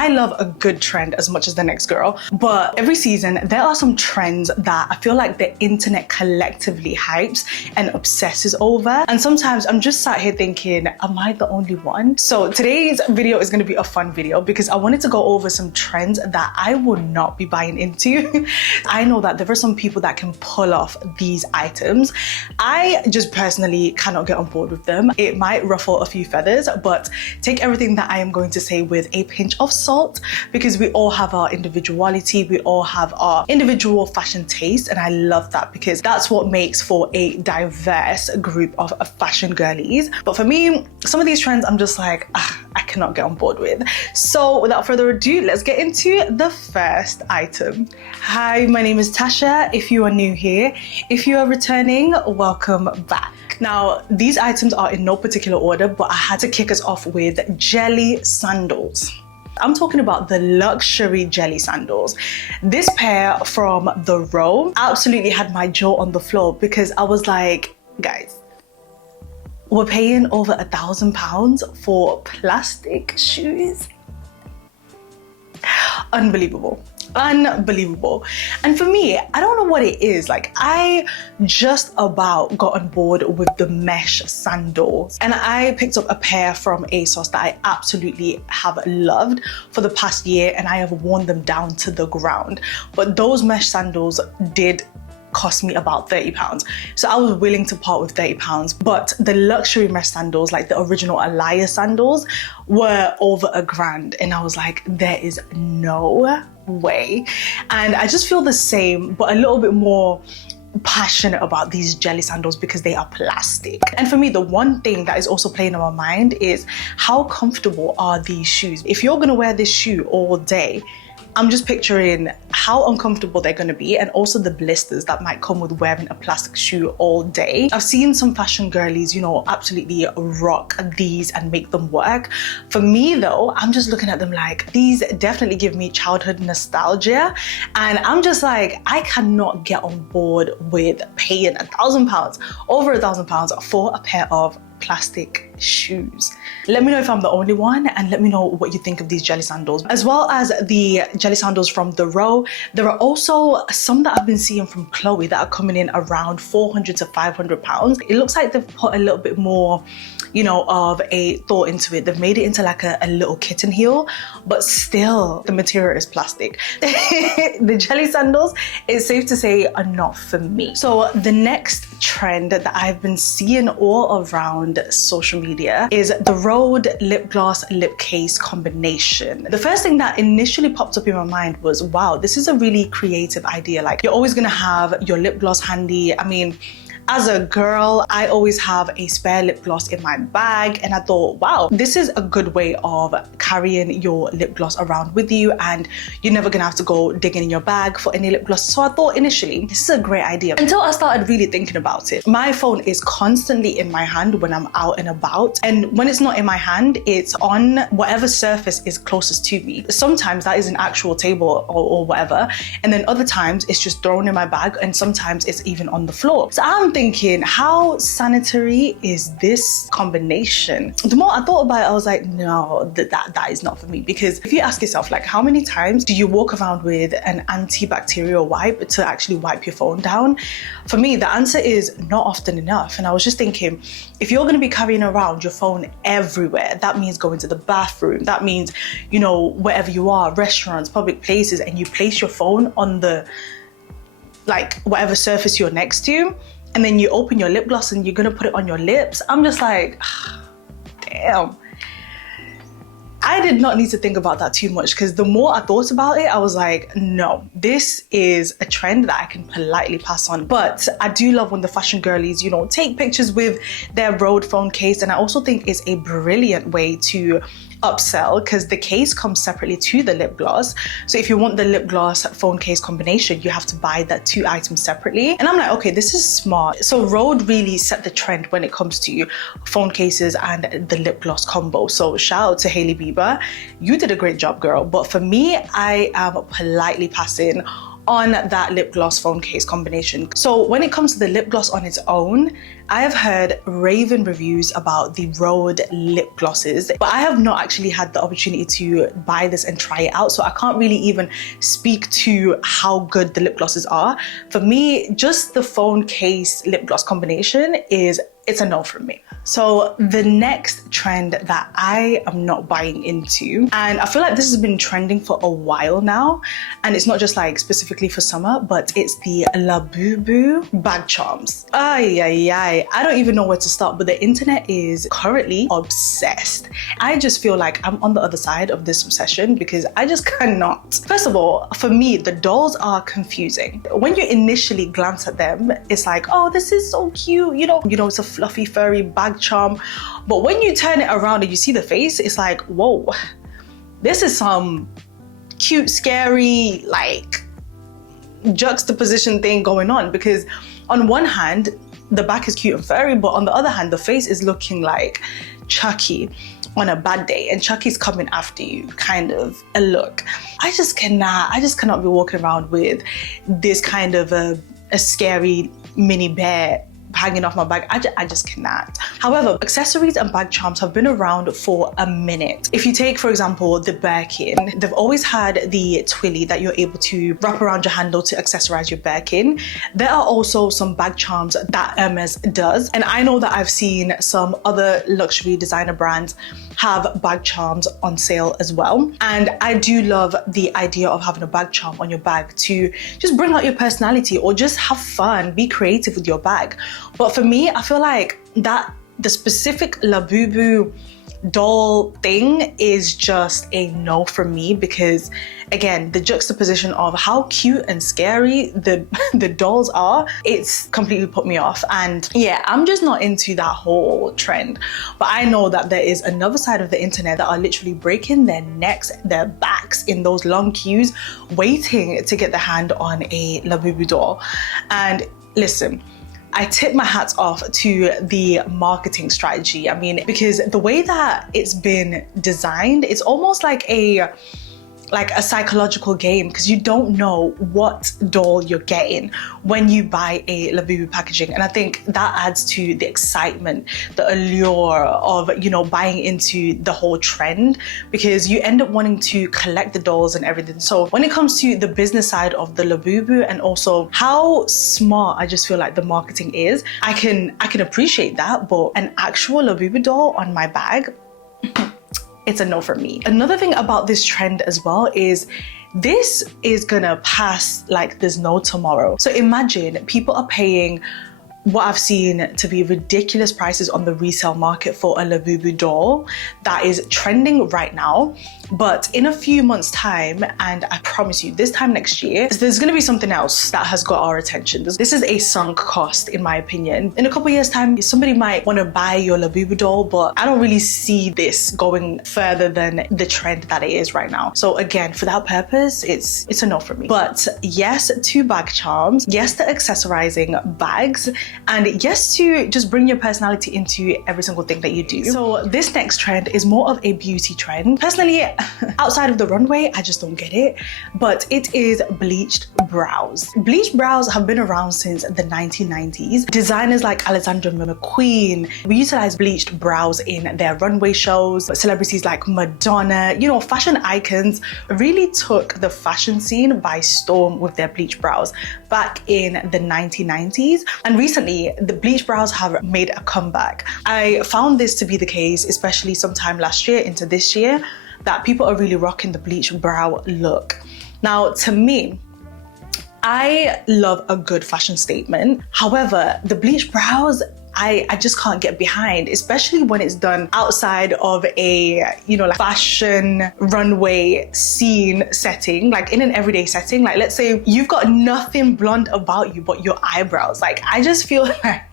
I love a good trend as much as the next girl, but every season there are some trends that I feel like the internet collectively hypes and obsesses over. And sometimes I'm just sat here thinking, am I the only one? So today's video is going to be a fun video because I wanted to go over some trends that I will not be buying into. I know that there are some people that can pull off these items. I just personally cannot get on board with them. It might ruffle a few feathers, but take everything that I am going to say with a pinch of salt because we all have our individuality, we all have our individual fashion taste, and I love that because that's what makes for a diverse group of fashion girlies. But for me, some of these trends I'm just like, I cannot get on board with. So without further ado, let's get into the first item. Hi, my name is Tasha. If you are new here, if you are returning, welcome back. Now, these items are in no particular order, but I had to kick us off with jelly sandals. I'm talking about the luxury jelly sandals. This pair from The Row absolutely had my jaw on the floor because I was like, guys, we're paying over £1,000 for plastic shoes? Unbelievable. Unbelievable. And for me, I don't know what it is. Like, I just about got on board with the mesh sandals, and I picked up a pair from ASOS that I absolutely have loved for the past year, and I have worn them down to the ground. But those mesh sandals did cost me about £30, so I was willing to part with £30. But the luxury mesh sandals, like the original Elias sandals, were over £1,000, and I was like, there is no way. And I just feel the same, but a little bit more passionate about these jelly sandals because they are plastic. And for me, the one thing that is also playing on my mind is how comfortable are these shoes? If you're gonna wear this shoe all day, I'm just picturing how uncomfortable they're going to be, and also the blisters that might come with wearing a plastic shoe all day. I've seen some fashion girlies, you know, absolutely rock these and make them work. For me though, I'm just looking at them like, these definitely give me childhood nostalgia, and I'm just like, I cannot get on board with paying £1,000, over £1,000 for a pair of plastic shoes. Let me know if I'm the only one, and let me know what you think of these jelly sandals. As well as the jelly sandals from The Row, there are also some that I've been seeing from Chloe that are coming in around £400 to £500. It looks like they've put a little bit more, you know, of a thought into it. They've made it into like a little kitten heel, but still the material is plastic. The jelly sandals, it's safe to say, are not for me. So the next trend that I've been seeing all around social media is the Rode lip gloss lip case combination. The first thing that initially popped up in my mind was, wow, this is a really creative idea. Like, you're always gonna have your lip gloss handy. I mean, as a girl, I always have a spare lip gloss in my bag, and I thought, wow, this is a good way of carrying your lip gloss around with you, and you're never gonna have to go digging in your bag for any lip gloss. So I thought initially, this is a great idea, until I started really thinking about it. My phone is constantly in my hand when I'm out and about, and when it's not in my hand, it's on whatever surface is closest to me. Sometimes that is an actual table or whatever, and then other times it's just thrown in my bag, and sometimes it's even on the floor. So I'm thinking, how sanitary is this combination? The more I thought about it, I was like, no, that is not for me. Because if you ask yourself, like, how many times do you walk around with an antibacterial wipe to actually wipe your phone down? For me, the answer is not often enough. And I was just thinking, if you're going to be carrying around your phone everywhere, that means going to the bathroom, that means, you know, wherever you are, restaurants, public places, and you place your phone on the, like, whatever surface you're next to, and then you open your lip gloss and you're gonna put it on your lips. I'm just like, damn. I did not need to think about that too much, because the more I thought about it, I was like, no, this is a trend that I can politely pass on. But I do love when the fashion girlies, you know, take pictures with their Rode phone case, and I also think it's a brilliant way to upsell, because the case comes separately to the lip gloss. So if you want the lip gloss phone case combination, you have to buy that 2 items separately. And I'm like, okay, this is smart. So Rode really set the trend when it comes to phone cases and the lip gloss combo. So shout out to Hailey Bieber. You did a great job, girl. But for me, I am politely passing on that lip gloss phone case combination. So when it comes to the lip gloss on its own, I have heard raving reviews about the Rhode lip glosses, but I have not actually had the opportunity to buy this and try it out, so I can't really even speak to how good the lip glosses are. For me, just the phone case lip gloss combination it's a no from me. So the next trend that I am not buying into, and I feel like this has been trending for a while now, and it's not just like specifically for summer, but it's the Labubu bag charms. I don't even know where to start, but the internet is currently obsessed. I just feel like I'm on the other side of this obsession because I just cannot. First of all, for me, the dolls are confusing. When you initially glance at them, it's like, oh, this is so cute, you know, it's a fluffy, furry bag charm. But when you turn it around and you see the face, it's like, whoa, this is some cute, scary, like juxtaposition thing going on. Because on one hand, the back is cute and furry, but on the other hand, the face is looking like Chucky on a bad day, and Chucky's coming after you, kind of a look. I just cannot be walking around with this kind of a scary mini bear hanging off my bag. I just cannot. However, accessories and bag charms have been around for a minute. If you take, for example, the Birkin, they've always had the twilly that you're able to wrap around your handle to accessorize your Birkin. There are also some bag charms that Hermes does, and I know that I've seen some other luxury designer brands have bag charms on sale as well. And I do love the idea of having a bag charm on your bag to just bring out your personality or just have fun, be creative with your bag. But for me, I feel like that the specific Labubu doll thing is just a no for me, because again, the juxtaposition of how cute and scary the dolls are, it's completely put me off. And yeah, I'm just not into that whole trend. But I know that there is another side of the internet that are literally breaking their necks, their backs in those long queues, waiting to get their hand on a Labubu doll. And listen, I tip my hats off to the marketing strategy. I mean, because the way that it's been designed, it's almost like a psychological game, because you don't know what doll you're getting when you buy a Labubu packaging. And I think that adds to the excitement, the allure of, you know, buying into the whole trend, because you end up wanting to collect the dolls and everything. So when it comes to the business side of the Labubu and also how smart I just feel like the marketing is, I can appreciate that, but an actual Labubu doll on my bag, it's a no for me. Another thing about this trend as well is this is gonna pass like there's no tomorrow. So imagine people are paying what I've seen to be ridiculous prices on the resale market for a Labubu doll that is trending right now. But in a few months' time, and I promise you, this time next year, there's gonna be something else that has got our attention. This is a sunk cost, in my opinion. In a couple years' time, somebody might wanna buy your Labubu doll, but I don't really see this going further than the trend that it is right now. So again, for that purpose, it's a no for me. But yes to bag charms, yes to accessorizing bags, and yes to just bring your personality into every single thing that you do. So this next trend is more of a beauty trend. Personally, outside of the runway, I just don't get it, but it is bleached brows. Bleached brows have been around since the 1990s. Designers like Alexandra McQueen utilize bleached brows in their runway shows. Celebrities like Madonna, you know, fashion icons really took the fashion scene by storm with their bleached brows back in the 1990s. And recently, the bleached brows have made a comeback. I found this to be the case, especially sometime last year into this year, that people are really rocking the bleached brow look. Now, to me, I love a good fashion statement. However, the bleached brows, I just can't get behind, especially when it's done outside of a, you know, like fashion runway scene setting, like in an everyday setting. Like, let's say you've got nothing blonde about you but your eyebrows. Like, I just feel like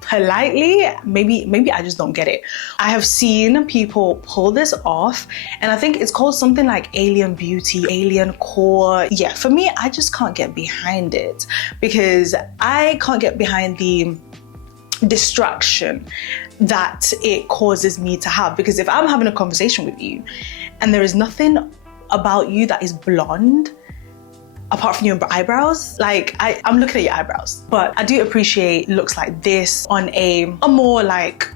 politely, maybe I just don't get it. I have seen people pull this off, and I think it's called something like alien beauty, alien core. Yeah, for me, I just can't get behind it, because I can't get behind the distraction that it causes me to have. Because if I'm having a conversation with you and there is nothing about you that is blonde, apart from your eyebrows. Like I'm looking at your eyebrows, but I do appreciate looks like this on a more like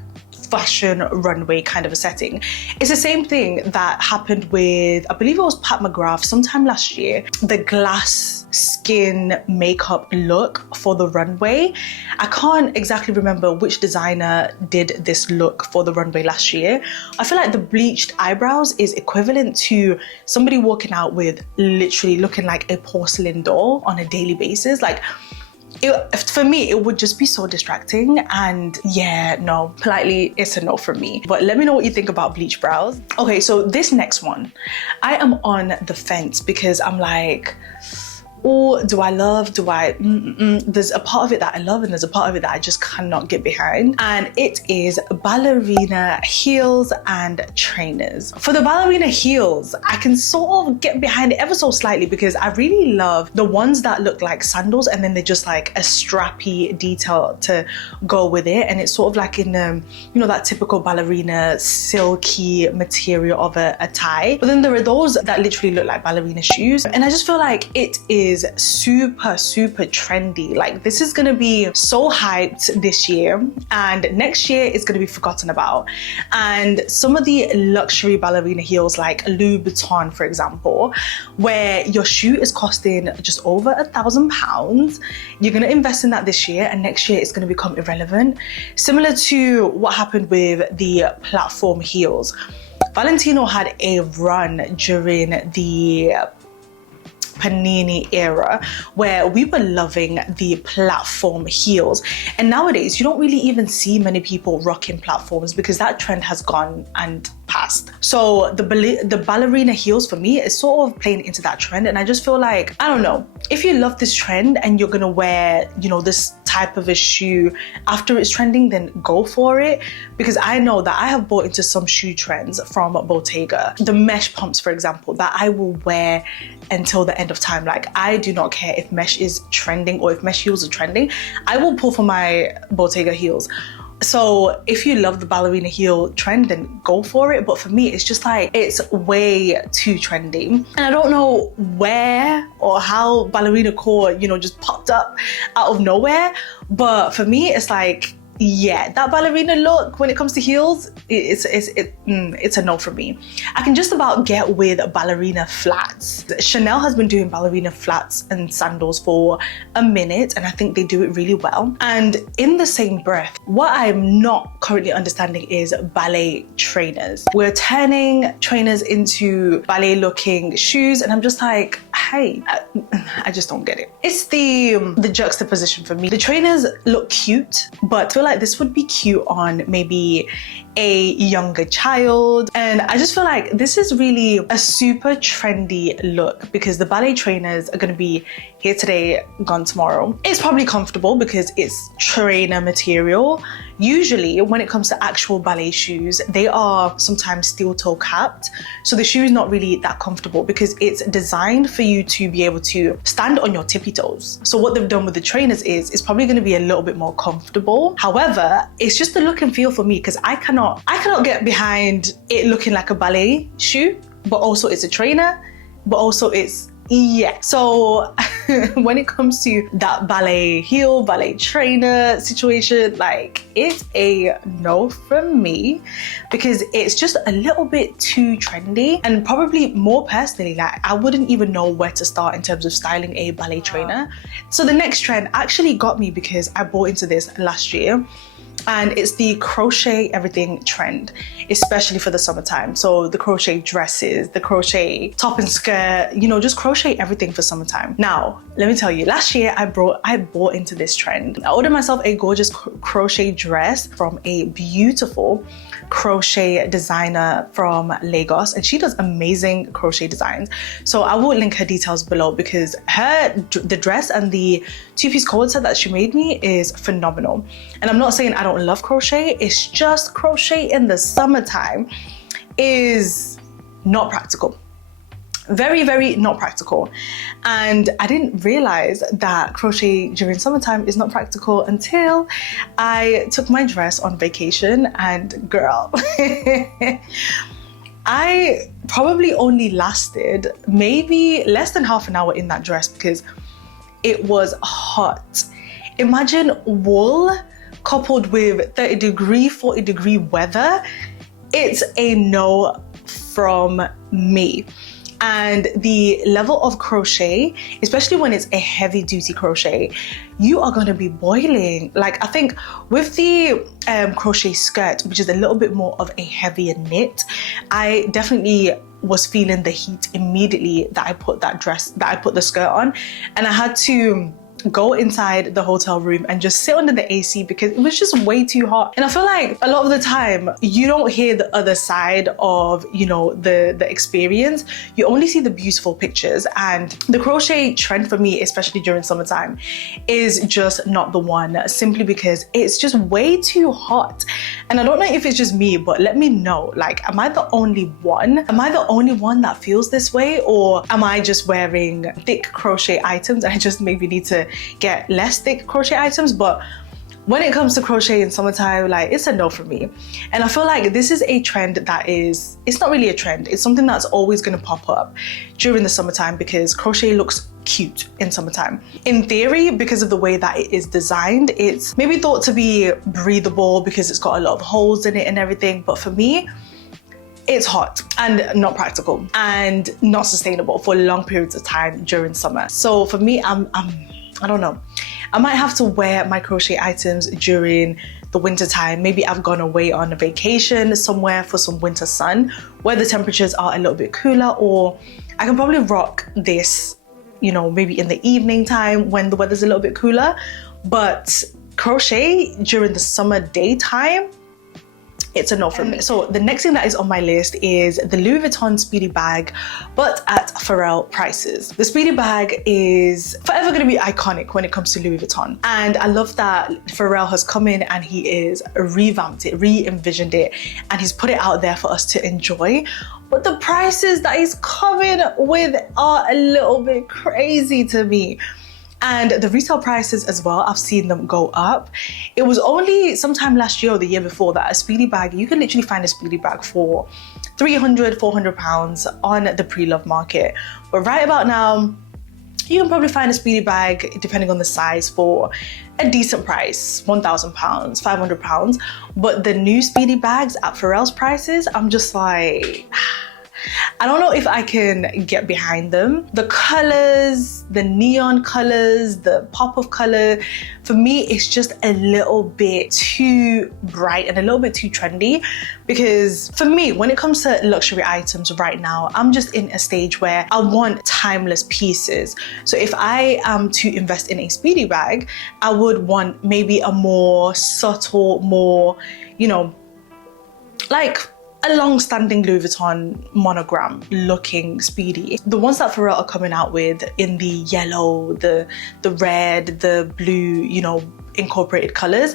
fashion runway kind of a setting. It's the same thing that happened with, I believe it was Pat McGrath sometime last year, the glass skin makeup look for the runway. I can't exactly remember which designer did this look for the runway last year. I feel like the bleached eyebrows is equivalent to somebody walking out with literally looking like a porcelain doll on a daily basis. Like, for me, it would just be so distracting, and yeah, no, politely, it's a no for me. But let me know what you think about bleach brows. Okay, so this next one, I am on the fence because I'm like, oh, do I love, there's a part of it that I love and there's a part of it that I just cannot get behind. And it is ballerina heels and trainers. For the ballerina heels, I can sort of get behind it ever so slightly because I really love the ones that look like sandals and then they're just like a strappy detail to go with it. And it's sort of like in, you know, that typical ballerina silky material of a tie. But then there are those that literally look like ballerina shoes. And I just feel like it is super trendy. Like, this is gonna be so hyped this year, and next year is gonna be forgotten about. And some of the luxury ballerina heels like Louboutin, for example, where your shoe is costing just over £1,000, you're gonna invest in that this year and next year it's gonna become irrelevant. Similar to what happened with the platform heels. Valentino had a run during the Panini era where we were loving the platform heels, and nowadays you don't really even see many people rocking platforms because that trend has gone and passed. So the ballerina heels for me is sort of playing into that trend, and I just feel like, I don't know, if you love this trend and you're gonna wear, you know, this type of a shoe after it's trending, then go for it, because I know that I have bought into some shoe trends from Bottega. The mesh pumps, for example, that I will wear until the end of time. Like, I do not care if mesh is trending or if mesh heels are trending, I will pull for my Bottega heels. So if you love the ballerina heel trend, then go for it. But for me, it's just like, it's way too trendy. And I don't know where or how ballerina core, you know, just popped up out of nowhere. But for me, it's like, yeah, that ballerina look when it comes to heels, it's a no for me. I can just about get with ballerina flats. Chanel has been doing ballerina flats and sandals for a minute, and I think they do it really well. And in the same breath, what I'm not currently understanding is ballet trainers. We're turning trainers into ballet looking shoes, and I'm just like, hey, I just don't get it. It's the juxtaposition for me. The trainers look cute, but I feel like this would be cute on maybe a younger child. And I just feel like this is really a super trendy look because the ballet trainers are going to be here today, gone tomorrow. It's probably comfortable because it's trainer material. Usually when it comes to actual ballet shoes, they are sometimes steel toe capped. So the shoe is not really that comfortable because it's designed for you to be able to stand on your tippy toes. So what they've done with the trainers is it's probably going to be a little bit more comfortable. However, it's just the look and feel for me because I cannot get behind it looking like a ballet shoe, but also it's a trainer, but also it's, yeah. So when it comes to that ballet heel, ballet trainer situation, like, it's a no from me because it's just a little bit too trendy, and probably more personally, like, I wouldn't even know where to start in terms of styling a ballet trainer. So the next trend actually got me because I bought into this last year. And it's the crochet everything trend, especially for the summertime. So the crochet dresses, the crochet top and skirt, you know, just crochet everything for summertime. Now, let me tell you, last year I bought into this trend. I ordered myself a gorgeous crochet dress from a beautiful crochet designer from Lagos, and she does amazing crochet designs. So I will link her details below because the dress and the two-piece cord set that she made me is phenomenal. And I'm not saying I don't love crochet, it's just crochet in the summertime is not practical. Very, very not practical. And I didn't realize that crochet during summertime is not practical until I took my dress on vacation, and girl, I probably only lasted maybe less than half an hour in that dress because it was hot. Imagine wool coupled with 30-degree, 40-degree weather. It's a no from me. And the level of crochet, especially when it's a heavy duty crochet, you are gonna be boiling. Like, I think with the crochet skirt, which is a little bit more of a heavier knit, I definitely was feeling the heat immediately that I put the skirt on. And I had to go inside the hotel room and just sit under the AC because it was just way too hot. And I feel like a lot of the time you don't hear the other side of, you know, the experience. You only see the beautiful pictures. And the crochet trend for me, especially during summertime, is just not the one, simply because it's just way too hot. And I don't know if it's just me, but let me know, like, am I the only one? Am I the only one that feels this way? Or am I just wearing thick crochet items and I just maybe need to get less thick crochet items? But when it comes to crochet in summertime, like, it's a no for me. And I feel like this is a trend that is, it's not really a trend, it's something that's always going to pop up during the summertime because crochet looks cute in summertime. In theory, because of the way that it is designed, it's maybe thought to be breathable because it's got a lot of holes in it and everything, but for me, it's hot and not practical and not sustainable for long periods of time during summer. So for me, I don't know. I might have to wear my crochet items during the winter time. Maybe I've gone away on a vacation somewhere for some winter sun where the temperatures are a little bit cooler, or I can probably rock this, you know, maybe in the evening time when the weather's a little bit cooler. But crochet during the summer daytime, it's a no for me. So the next thing that is on my list is the Louis Vuitton Speedy bag, but at Pharrell prices. The Speedy bag is forever going to be iconic when it comes to Louis Vuitton. And I love that Pharrell has come in and he is revamped it, re-envisioned it, and he's put it out there for us to enjoy. But the prices that he's coming with are a little bit crazy to me. And the retail prices as well, I've seen them go up. It was only sometime last year or the year before that a Speedy bag, you can literally find a Speedy bag for 300, 400 pounds on the pre-love market. But right about now, you can probably find a Speedy bag, depending on the size, for a decent price, 1,000 pounds, 500 pounds. But the new Speedy bags at Pharrell's prices, I'm just like, I don't know if I can get behind them. The colors, the neon colors, the pop of color, for me, it's just a little bit too bright and a little bit too trendy. Because for me, when it comes to luxury items right now, I'm just in a stage where I want timeless pieces. So if I am to invest in a Speedy bag, I would want maybe a more subtle, more, you know, like a long-standing Louis Vuitton monogram looking Speedy. The ones that Pharrell are coming out with in the yellow, the red, the blue, you know, incorporated colors,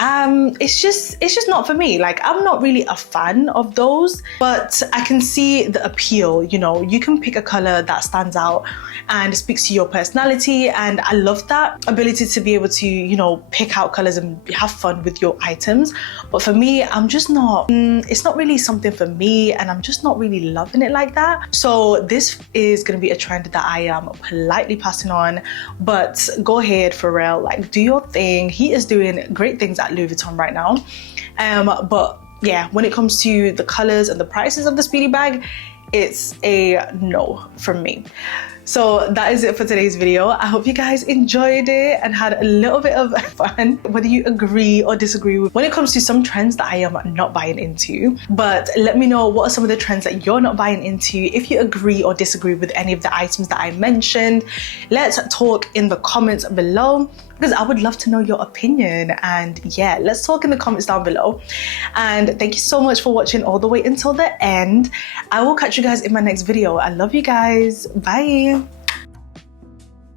it's just not for me. Like, I'm not really a fan of those, but I can see the appeal. You know, you can pick a color that stands out and speaks to your personality, and I love that ability to be able to, you know, pick out colors and have fun with your items. But for me, I'm just not, it's not really something for me, and I'm just not really loving it like that. So this is going to be a trend that I am politely passing on, but go ahead, Pharrell, like, do your thing. He is doing great things at Louis Vuitton right now. But yeah, when it comes to the colors and the prices of the Speedy bag, it's a no from me. So that is it for today's video. I hope you guys enjoyed it and had a little bit of fun, whether you agree or disagree with when it comes to some trends that I am not buying into. But let me know, what are some of the trends that you're not buying into? If you agree or disagree with any of the items that I mentioned, let's talk in the comments below, because I would love to know your opinion. And yeah, let's talk in the comments down below. And thank you so much for watching all the way until the end. I will catch you guys in my next video. I love you guys. Bye.